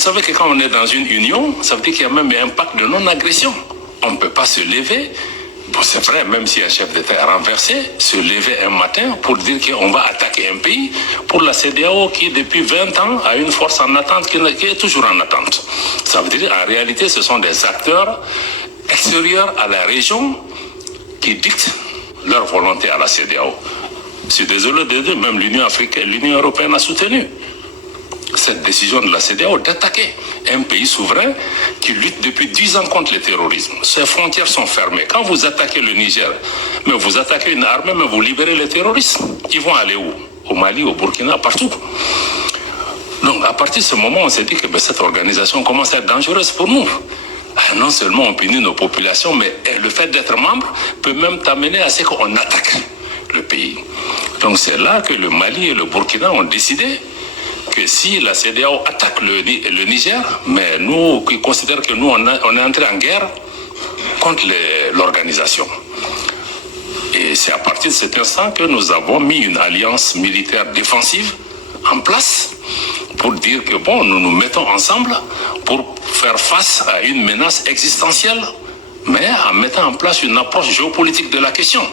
savez que quand on est dans une union, ça veut dire qu'il y a même un pacte de non-agression. On ne peut pas se lever. Bon, c'est vrai, même si un chef d'État est renversé, se lever un matin pour dire qu'on va attaquer un pays pour la CEDEAO qui, depuis 20 ans, a une force en attente qui est toujours en attente. Ça veut dire en réalité, ce sont des acteurs extérieurs à la région qui dictent leur volonté à la CEDEAO. Je suis désolé de dire, même l'Union africaine, l'Union européenne a soutenu cette décision de la CEDEAO d'attaquer un pays souverain qui lutte depuis 10 ans contre le terrorisme. Ses frontières sont fermées. Quand vous attaquez le Niger, mais vous attaquez une armée, mais vous libérez les terroristes. Ils vont aller où? Au Mali, au Burkina, partout. Donc à partir de ce moment, on s'est dit que cette organisation commence à être dangereuse pour nous. Non seulement on punit nos populations, mais le fait d'être membre peut même t'amener à ce qu'on attaque le pays. Donc c'est là que le Mali et le Burkina ont décidé que si la CEDEAO attaque le Niger, mais nous qui considérons que nous on est entré en guerre contre l'organisation. Et c'est à partir de cet instant que nous avons mis une alliance militaire défensive en place pour dire que bon, nous nous mettons ensemble pour faire face à une menace existentielle, mais en mettant en place une approche géopolitique de la question.